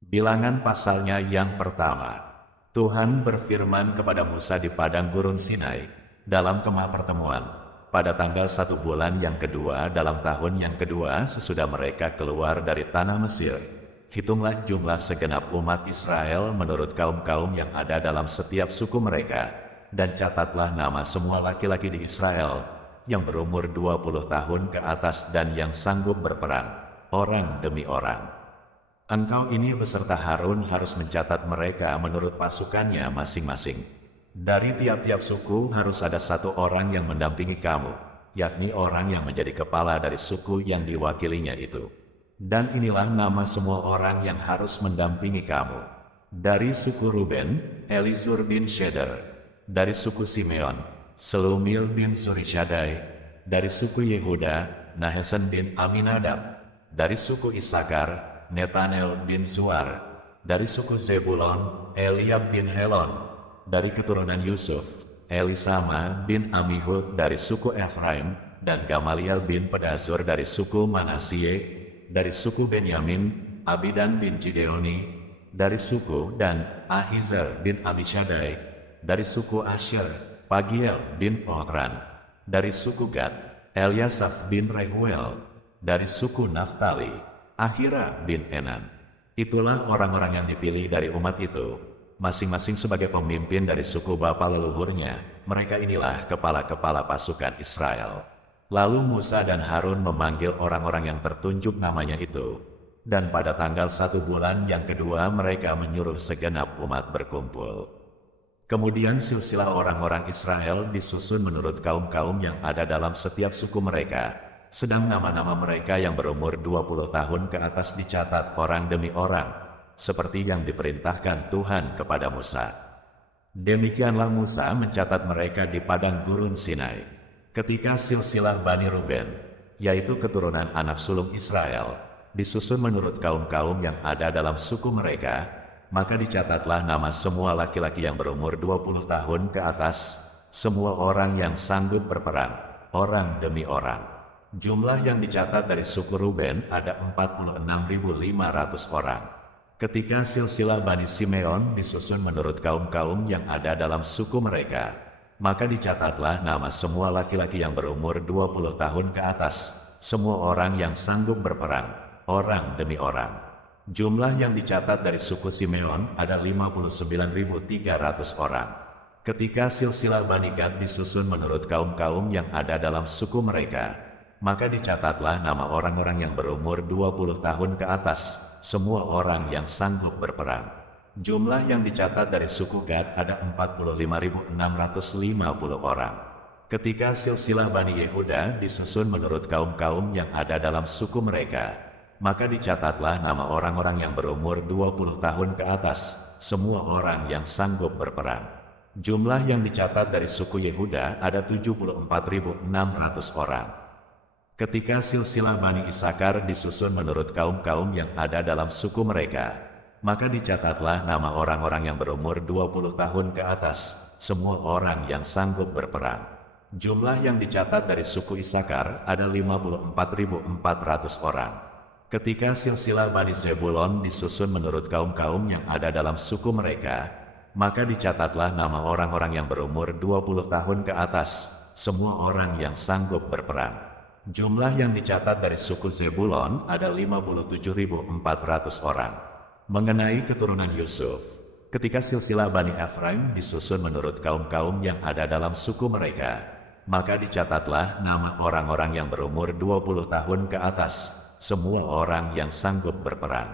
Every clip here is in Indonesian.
Bilangan pasalnya yang pertama. Tuhan berfirman kepada Musa di padang gurun Sinai, dalam kemah pertemuan, pada tanggal 1 bulan yang kedua dalam tahun yang kedua sesudah mereka keluar dari tanah Mesir. Hitunglah jumlah segenap umat Israel menurut kaum-kaum yang ada dalam setiap suku mereka, dan catatlah nama semua laki-laki di Israel, yang berumur 20 tahun ke atas dan yang sanggup berperang, orang demi orang. Engkau ini beserta Harun harus mencatat mereka menurut pasukannya masing-masing. Dari tiap-tiap suku harus ada satu orang yang mendampingi kamu, yakni orang yang menjadi kepala dari suku yang diwakilinya itu. Dan inilah nama semua orang yang harus mendampingi kamu. Dari suku Ruben, Elizur bin Sheder. Dari suku Simeon, Selumil bin Surishadai. Dari suku Yehuda, Nahason bin Aminadab. Dari suku Isakar, Netanel bin Zuar. Dari suku Zebulon, Eliab bin Helon. Dari keturunan Yusuf, Elisama bin Amihud. Dari suku Efraim, dan Gamaliel bin Pedazur. Dari suku Manasye. Dari suku Benyamin, Abidan bin Gideoni. Dari suku Dan, Ahizar bin Amishadai. Dari suku Asher, Pagiel bin Ohran. Dari suku Gad, Eliasaf bin Rehuel. Dari suku Naftali, Ahira bin Enan. Itulah orang-orang yang dipilih dari umat itu, masing-masing sebagai pemimpin dari suku bapa leluhurnya. Mereka inilah kepala-kepala pasukan Israel. Lalu Musa dan Harun memanggil orang-orang yang tertunjuk namanya itu, dan pada tanggal 1 bulan yang kedua mereka menyuruh segenap umat berkumpul. Kemudian silsilah orang-orang Israel disusun menurut kaum-kaum yang ada dalam setiap suku mereka. Sedang nama-nama mereka yang berumur 20 tahun ke atas dicatat orang demi orang, seperti yang diperintahkan Tuhan kepada Musa. Demikianlah Musa mencatat mereka di padang gurun Sinai. Ketika silsilah Bani Ruben, yaitu keturunan anak sulung Israel, disusun menurut kaum-kaum yang ada dalam suku mereka, maka dicatatlah nama semua laki-laki yang berumur 20 tahun ke atas, semua orang yang sanggup berperang, orang demi orang. Jumlah yang dicatat dari suku Ruben ada 46.500 orang. Ketika silsilah Bani Simeon disusun menurut kaum-kaum yang ada dalam suku mereka, maka dicatatlah nama semua laki-laki yang berumur 20 tahun ke atas, semua orang yang sanggup berperang, orang demi orang. Jumlah yang dicatat dari suku Simeon ada 59.300 orang. Ketika silsilah Bani Gad disusun menurut kaum-kaum yang ada dalam suku mereka, maka dicatatlah nama orang-orang yang berumur 20 tahun ke atas, semua orang yang sanggup berperang. Jumlah yang dicatat dari suku Gad ada 45.650 orang. Ketika silsilah Bani Yehuda disusun menurut kaum-kaum yang ada dalam suku mereka, maka dicatatlah nama orang-orang yang berumur 20 tahun ke atas, semua orang yang sanggup berperang. Jumlah yang dicatat dari suku Yehuda ada 74.600 orang. Ketika silsilah Bani Isakar disusun menurut kaum-kaum yang ada dalam suku mereka, maka dicatatlah nama orang-orang yang berumur 20 tahun ke atas, semua orang yang sanggup berperang. Jumlah yang dicatat dari suku Isakar ada 54.400 orang. Ketika silsilah Bani Zebulon disusun menurut kaum-kaum yang ada dalam suku mereka, maka dicatatlah nama orang-orang yang berumur 20 tahun ke atas, semua orang yang sanggup berperang. Jumlah yang dicatat dari suku Zebulon ada 57.400 orang. Mengenai keturunan Yusuf, ketika silsilah Bani Efraim disusun menurut kaum-kaum yang ada dalam suku mereka, maka dicatatlah nama orang-orang yang berumur 20 tahun ke atas, semua orang yang sanggup berperang.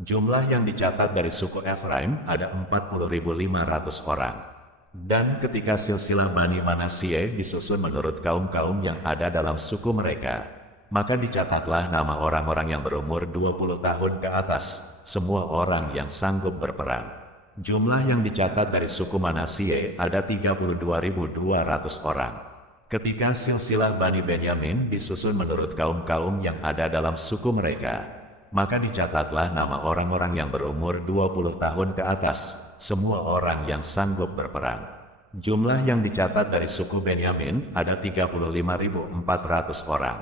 Jumlah yang dicatat dari suku Efraim ada 40.500 orang. Dan ketika silsilah Bani Manasye disusun menurut kaum-kaum yang ada dalam suku mereka, maka dicatatlah nama orang-orang yang berumur 20 tahun ke atas, semua orang yang sanggup berperang. Jumlah yang dicatat dari suku Manasye ada 32.200 orang. Ketika silsilah Bani Benyamin disusun menurut kaum-kaum yang ada dalam suku mereka, maka dicatatlah nama orang-orang yang berumur 20 tahun ke atas, semua orang yang sanggup berperang. Jumlah yang dicatat dari suku Benyamin ada 35.400 orang.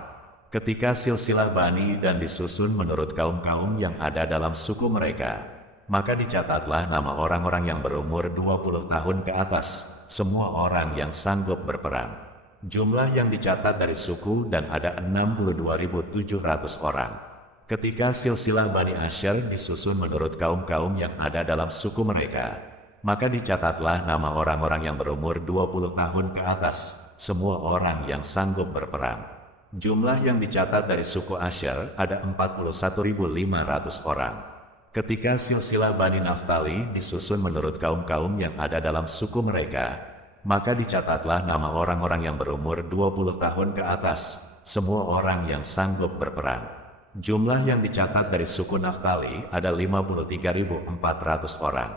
Ketika silsilah Bani dan disusun menurut kaum-kaum yang ada dalam suku mereka, maka dicatatlah nama orang-orang yang berumur 20 tahun ke atas, semua orang yang sanggup berperang. Jumlah yang dicatat dari suku dan ada 62.700 orang. Ketika silsilah Bani Asyr disusun menurut kaum-kaum yang ada dalam suku mereka, maka dicatatlah nama orang-orang yang berumur 20 tahun ke atas, semua orang yang sanggup berperang. Jumlah yang dicatat dari suku Asyr ada 41.500 orang. Ketika silsilah Bani Naftali disusun menurut kaum-kaum yang ada dalam suku mereka, maka dicatatlah nama orang-orang yang berumur 20 tahun ke atas, semua orang yang sanggup berperang. Jumlah yang dicatat dari suku Naftali ada 53.400 orang.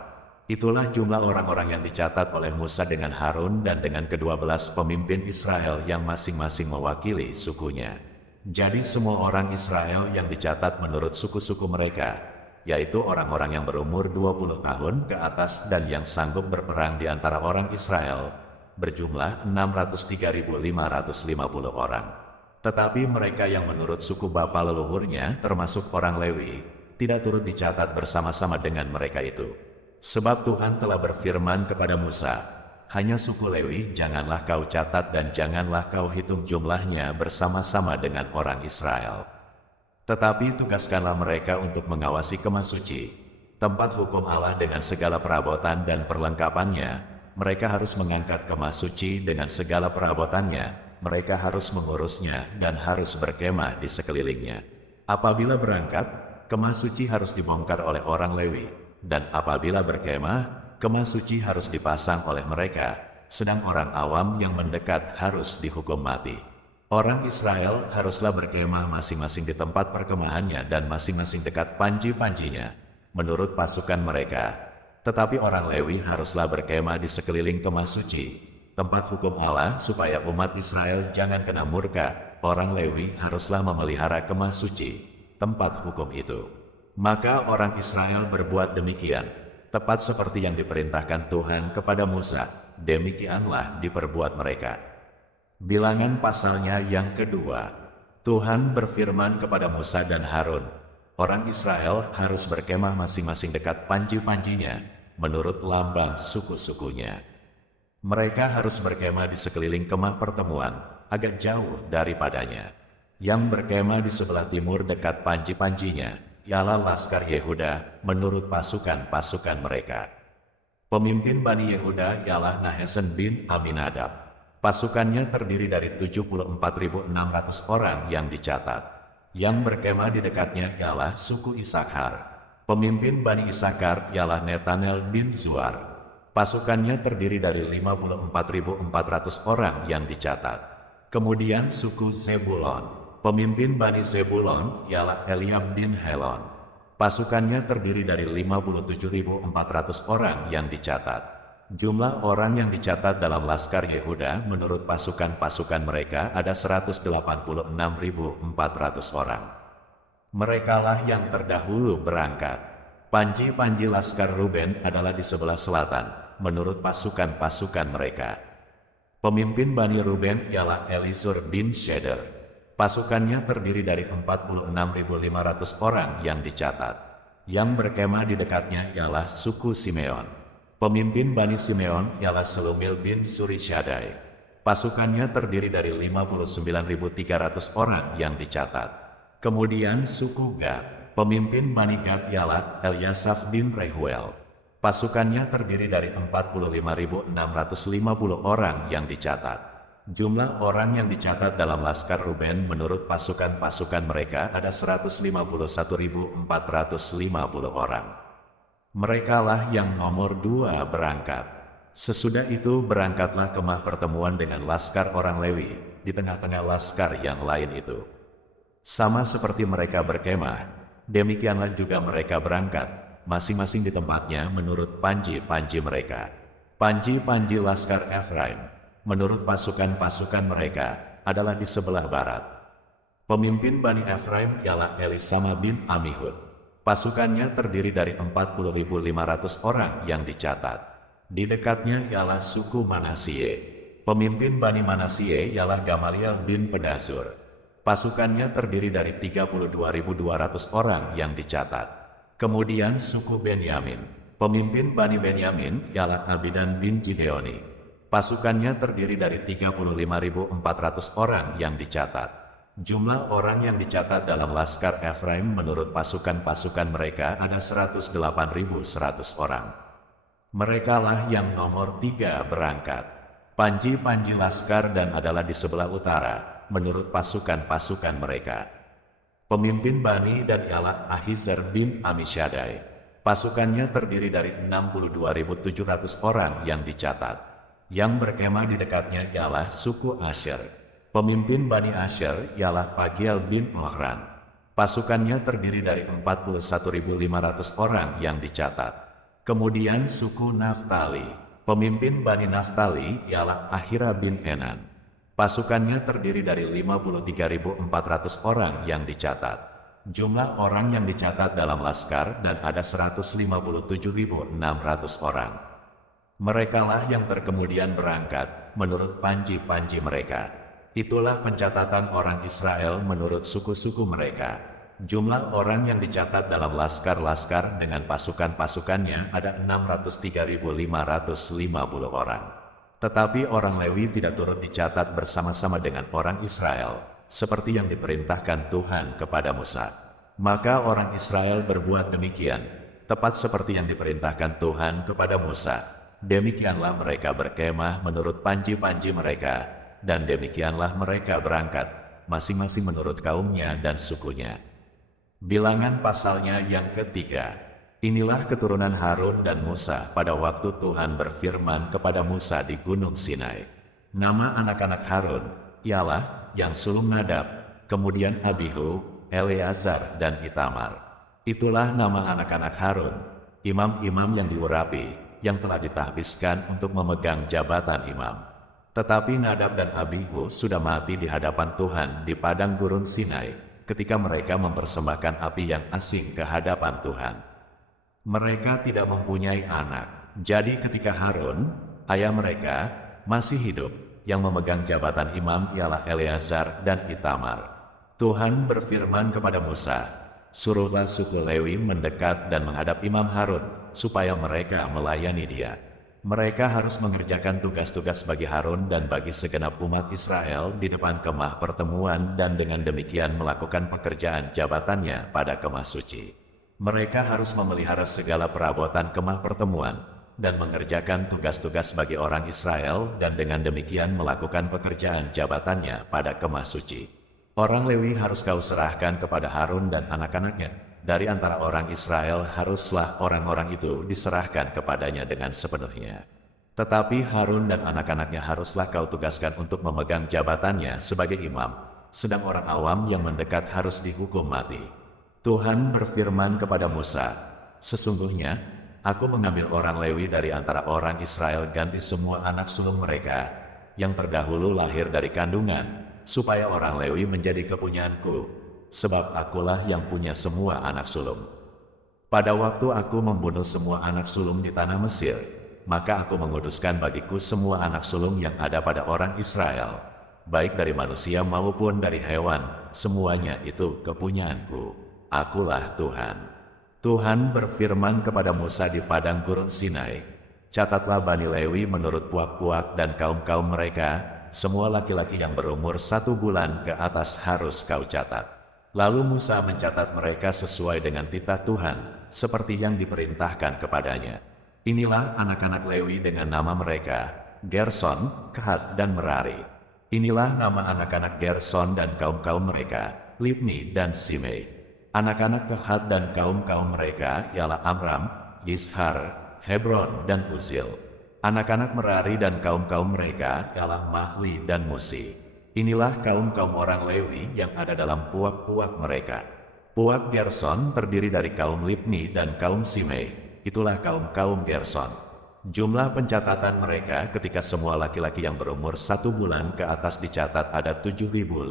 Itulah jumlah orang-orang yang dicatat oleh Musa dengan Harun dan dengan ke-12 pemimpin Israel yang masing-masing mewakili sukunya. Jadi semua orang Israel yang dicatat menurut suku-suku mereka, yaitu orang-orang yang berumur 20 tahun ke atas dan yang sanggup berperang di antara orang Israel, berjumlah 603.550 orang. Tetapi mereka yang menurut suku bapa leluhurnya, termasuk orang Lewi, tidak turut dicatat bersama-sama dengan mereka itu. Sebab Tuhan telah berfirman kepada Musa, hanya suku Lewi janganlah kau catat dan janganlah kau hitung jumlahnya bersama-sama dengan orang Israel. Tetapi tugaskanlah mereka untuk mengawasi kemah suci, tempat hukum Allah dengan segala perabotan dan perlengkapannya. Mereka harus mengangkat kemah suci dengan segala perabotannya. Mereka harus mengurusnya dan harus berkemah di sekelilingnya. Apabila berangkat, kemah suci harus dibongkar oleh orang Lewi. Dan apabila berkemah, kemah suci harus dipasang oleh mereka. Sedang orang awam yang mendekat harus dihukum mati. Orang Israel haruslah berkemah masing-masing di tempat perkemahannya dan masing-masing dekat panji-panjinya, menurut pasukan mereka. Tetapi orang Lewi haruslah berkemah di sekeliling kemah suci, tempat hukum Allah, supaya umat Israel jangan kena murka. Orang Lewi haruslah memelihara kemah suci, tempat hukum itu. Maka orang Israel berbuat demikian, tepat seperti yang diperintahkan Tuhan kepada Musa, demikianlah diperbuat mereka. Bilangan pasalnya yang kedua, Tuhan berfirman kepada Musa dan Harun, orang Israel harus berkemah masing-masing dekat panji-panjinya, menurut lambang suku-sukunya. Mereka harus berkemah di sekeliling kemah pertemuan, agak jauh daripadanya. Yang berkemah di sebelah timur dekat panji-panjinya, ialah Laskar Yehuda, menurut pasukan-pasukan mereka. Pemimpin Bani Yehuda ialah Nahesen bin Aminadab. Pasukannya terdiri dari 74.600 orang yang dicatat. Yang berkemah di dekatnya ialah suku Isakar. Pemimpin Bani Isakar ialah Netanel bin Zuar. Pasukannya terdiri dari 54.400 orang yang dicatat. Kemudian suku Zebulon. Pemimpin Bani Zebulon ialah Eliab bin Helon. Pasukannya terdiri dari 57.400 orang yang dicatat. Jumlah orang yang dicatat dalam Laskar Yehuda menurut pasukan-pasukan mereka ada 186.400 orang. Merekalah yang terdahulu berangkat. Panji-panji Laskar Ruben adalah di sebelah selatan, menurut pasukan-pasukan mereka. Pemimpin Bani Ruben ialah Elisur bin Sheder. Pasukannya terdiri dari 46.500 orang yang dicatat. Yang berkemah di dekatnya ialah suku Simeon. Pemimpin Bani Simeon ialah Selumil bin Surishadai. Pasukannya terdiri dari 59.300 orang yang dicatat. Kemudian suku Gad. Pemimpin Bani Gad ialah Eliasaf bin Rehuel. Pasukannya terdiri dari 45.650 orang yang dicatat. Jumlah orang yang dicatat dalam Laskar Ruben menurut pasukan-pasukan mereka ada 151.450 orang. Merekalah yang nomor 2 berangkat. Sesudah itu berangkatlah kemah pertemuan dengan Laskar orang Lewi, di tengah-tengah Laskar yang lain itu. Sama seperti mereka berkemah, demikianlah juga mereka berangkat, masing-masing di tempatnya menurut panji-panji mereka. Panji-panji Laskar Efraim, menurut pasukan-pasukan mereka, adalah di sebelah barat. Pemimpin Bani Efraim ialah Elisama bin Amihud. Pasukannya terdiri dari 40.500 orang yang dicatat. Di dekatnya ialah suku Manasye. Pemimpin Bani Manasye ialah Gamaliel bin Pedasur. Pasukannya terdiri dari 32.200 orang yang dicatat. Kemudian suku Benyamin. Pemimpin Bani Benyamin ialah Abidan bin Gideoni. Pasukannya terdiri dari 35.400 orang yang dicatat. Jumlah orang yang dicatat dalam Laskar Efraim menurut pasukan-pasukan mereka ada 108.100 orang. Merekalah yang nomor 3 berangkat. Panji-panji laskar dan adalah di sebelah utara, menurut pasukan-pasukan mereka. Pemimpin Bani dan ialah Ahiezer bin Amishadai. Pasukannya terdiri dari 62.700 orang yang dicatat. Yang berkemah di dekatnya ialah suku Asher. Pemimpin Bani Asher ialah Pagiel bin Ohran. Pasukannya terdiri dari 41.500 orang yang dicatat. Kemudian suku Naftali. Pemimpin Bani Naftali ialah Ahira bin Enan. Pasukannya terdiri dari 53.400 orang yang dicatat. Jumlah orang yang dicatat dalam laskar dan ada 157.600 orang. Merekalah yang terkemudian berangkat menurut panji-panji mereka. Itulah pencatatan orang Israel menurut suku-suku mereka. Jumlah orang yang dicatat dalam laskar-laskar dengan pasukan-pasukannya ada 603.550 orang. Tetapi orang Lewi tidak turut dicatat bersama-sama dengan orang Israel, seperti yang diperintahkan Tuhan kepada Musa. Maka orang Israel berbuat demikian, tepat seperti yang diperintahkan Tuhan kepada Musa. Demikianlah mereka berkemah menurut panji-panji mereka, dan demikianlah mereka berangkat, masing-masing menurut kaumnya dan sukunya. Bilangan pasalnya yang ketiga. Inilah keturunan Harun dan Musa pada waktu Tuhan berfirman kepada Musa di Gunung Sinai. Nama anak-anak Harun ialah yang sulung Nadab, kemudian Abihu, Eleazar, dan Itamar. Itulah nama anak-anak Harun, imam-imam yang diurapi, yang telah ditahbiskan untuk memegang jabatan imam. Tetapi Nadab dan Abihu sudah mati di hadapan Tuhan di padang gurun Sinai, ketika mereka mempersembahkan api yang asing ke hadapan Tuhan. Mereka tidak mempunyai anak. Jadi ketika Harun, ayah mereka, masih hidup, yang memegang jabatan imam ialah Eleazar dan Itamar. Tuhan berfirman kepada Musa, suruhlah suku Lewi mendekat dan menghadap Imam Harun, supaya mereka melayani dia. Mereka harus mengerjakan tugas-tugas bagi Harun dan bagi segenap umat Israel di depan kemah pertemuan dan dengan demikian melakukan pekerjaan jabatannya pada kemah suci. Mereka harus memelihara segala perabotan kemah pertemuan dan mengerjakan tugas-tugas bagi orang Israel dan dengan demikian melakukan pekerjaan jabatannya pada kemah suci. Orang Lewi harus kau serahkan kepada Harun dan anak-anaknya. Dari antara orang Israel haruslah orang-orang itu diserahkan kepadanya dengan sepenuhnya. Tetapi Harun dan anak-anaknya haruslah kau tugaskan untuk memegang jabatannya sebagai imam, sedang orang awam yang mendekat harus dihukum mati. Tuhan berfirman kepada Musa, sesungguhnya, aku mengambil orang Lewi dari antara orang Israel ganti semua anak sulung mereka, yang terdahulu lahir dari kandungan, supaya orang Lewi menjadi kepunyaanku. Sebab akulah yang punya semua anak sulung. Pada waktu aku membunuh semua anak sulung di tanah Mesir, maka aku menguduskan bagiku semua anak sulung yang ada pada orang Israel, baik dari manusia maupun dari hewan, semuanya itu kepunyaanku. Akulah Tuhan. Tuhan berfirman kepada Musa di padang gurun Sinai, catatlah Bani Lewi menurut puak-puak dan kaum-kaum mereka, semua laki-laki yang berumur 1 bulan ke atas harus kau catat. Lalu Musa mencatat mereka sesuai dengan titah Tuhan, seperti yang diperintahkan kepadanya. Inilah anak-anak Lewi dengan nama mereka, Gerson, Kehat, dan Merari. Inilah nama anak-anak Gerson dan kaum-kaum mereka, Libni dan Simei. Anak-anak Kehat dan kaum-kaum mereka ialah Amram, Yishar, Hebron, dan Uzil. Anak-anak Merari dan kaum-kaum mereka ialah Mahli dan Musi. Inilah kaum-kaum orang Lewi yang ada dalam puak-puak mereka. Puak Gerson terdiri dari kaum Libni dan kaum Simei. Itulah kaum-kaum Gerson. Jumlah pencatatan mereka ketika semua laki-laki yang berumur 1 bulan ke atas dicatat ada 7.500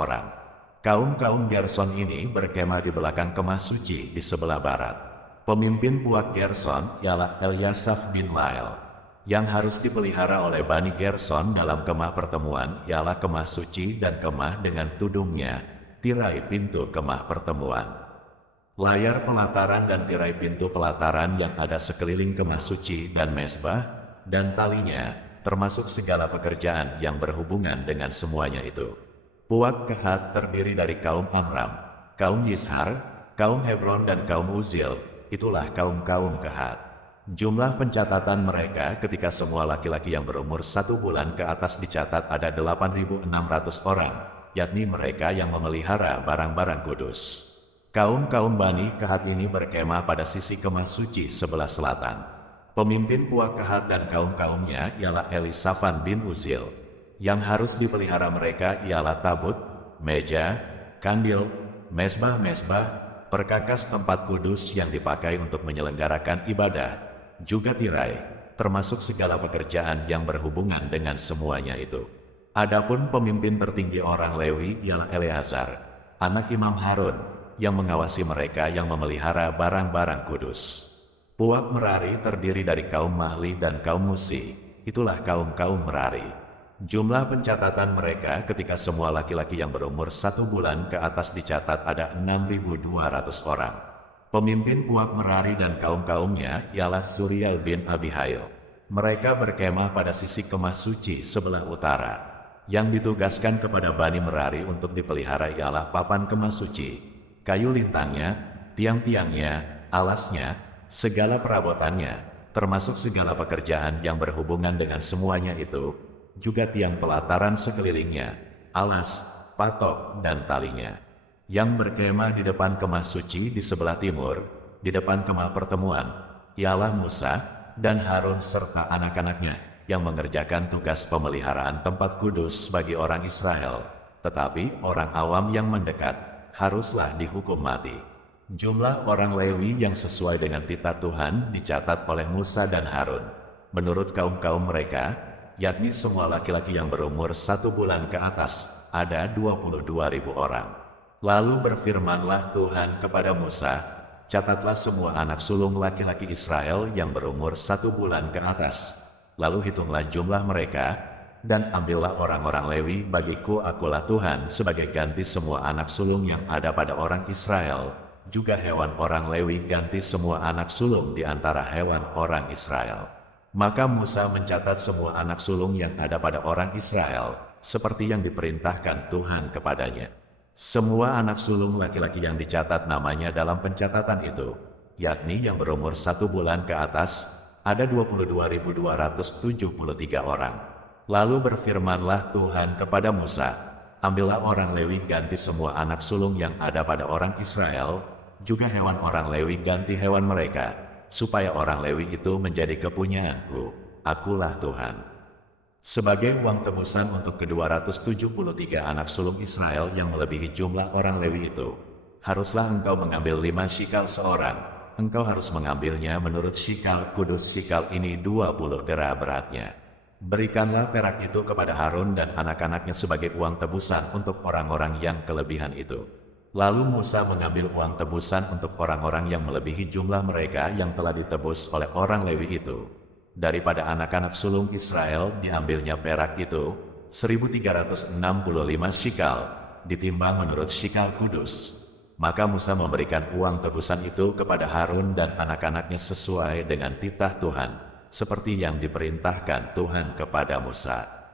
orang. Kaum-kaum Gerson ini berkemah di belakang kemah suci di sebelah barat. Pemimpin puak Gerson ialah Eliasaf bin Lael. Yang harus dipelihara oleh Bani Gerson dalam kemah pertemuan ialah kemah suci dan kemah dengan tudungnya, tirai pintu kemah pertemuan. layar pelataran dan tirai pintu pelataran yang ada sekeliling kemah suci dan mezbah, dan talinya, termasuk segala pekerjaan yang berhubungan dengan semuanya itu. Puak Kehat terdiri dari kaum Amram, kaum Yishar, kaum Hebron dan kaum Uzil, itulah kaum-kaum Kehat. Jumlah pencatatan mereka ketika semua laki-laki yang berumur 1 bulan ke atas dicatat ada 8.600 orang, yakni mereka yang memelihara barang-barang kudus. Kaum-kaum Bani Kehat ini berkemah pada sisi kemah suci sebelah selatan. Pemimpin Puak Kehat dan kaum-kaumnya ialah Elisafan bin Uzil. Yang harus dipelihara mereka ialah tabut, meja, kandil, mezbah-mezbah, perkakas tempat kudus yang dipakai untuk menyelenggarakan ibadah, juga tirai, termasuk segala pekerjaan yang berhubungan dengan semuanya itu. Adapun pemimpin tertinggi orang Lewi ialah Eleazar, anak Imam Harun, yang mengawasi mereka yang memelihara barang-barang kudus. Puak Merari terdiri dari kaum Mahli dan kaum Musi, itulah kaum-kaum Merari. Jumlah pencatatan mereka ketika semua laki-laki yang berumur 1 bulan ke atas dicatat ada 6.200 orang. Pemimpin Puak Merari dan kaum-kaumnya ialah Zuriel bin Abihail. Mereka berkemah pada sisi kemah suci sebelah utara. Yang ditugaskan kepada Bani Merari untuk dipelihara ialah papan kemah suci, kayu lintangnya, tiang-tiangnya, alasnya, segala perabotannya, termasuk segala pekerjaan yang berhubungan dengan semuanya itu, juga tiang pelataran sekelilingnya, alas, patok, dan talinya. Yang berkemah di depan kemah suci di sebelah timur, di depan kemah pertemuan, ialah Musa dan Harun serta anak-anaknya yang mengerjakan tugas pemeliharaan tempat kudus bagi orang Israel, tetapi orang awam yang mendekat haruslah dihukum mati. Jumlah orang Lewi yang sesuai dengan titah Tuhan dicatat oleh Musa dan Harun. Menurut kaum-kaum mereka, yakni semua laki-laki yang berumur 1 bulan ke atas, ada 22.000 orang. Lalu berfirmanlah Tuhan kepada Musa, catatlah semua anak sulung laki-laki Israel yang berumur 1 bulan ke atas. Lalu hitunglah jumlah mereka, dan ambillah orang-orang Lewi bagiku akulah Tuhan sebagai ganti semua anak sulung yang ada pada orang Israel, juga hewan orang Lewi ganti semua anak sulung di antara hewan orang Israel. Maka Musa mencatat semua anak sulung yang ada pada orang Israel, seperti yang diperintahkan Tuhan kepadanya. Semua anak sulung laki-laki yang dicatat namanya dalam pencatatan itu, yakni yang berumur 1 bulan ke atas, ada 22.273 orang. Lalu berfirmanlah Tuhan kepada Musa, ambillah orang Lewi ganti semua anak sulung yang ada pada orang Israel, juga hewan orang Lewi ganti hewan mereka, supaya orang Lewi itu menjadi kepunyaanku, akulah Tuhan. Sebagai uang tebusan untuk ke-273 anak sulung Israel yang melebihi jumlah orang Lewi itu, haruslah engkau mengambil 5 shikal seorang, engkau harus mengambilnya menurut shikal kudus. Shikal ini 20 gera beratnya. Berikanlah perak itu kepada Harun dan anak-anaknya sebagai uang tebusan untuk orang-orang yang kelebihan itu. Lalu Musa mengambil uang tebusan untuk orang-orang yang melebihi jumlah mereka yang telah ditebus oleh orang Lewi itu. Daripada anak-anak sulung Israel diambilnya perak itu, 1.365 shikal, ditimbang menurut shikal kudus. Maka Musa memberikan uang tebusan itu kepada Harun dan anak-anaknya sesuai dengan titah Tuhan, seperti yang diperintahkan Tuhan kepada Musa.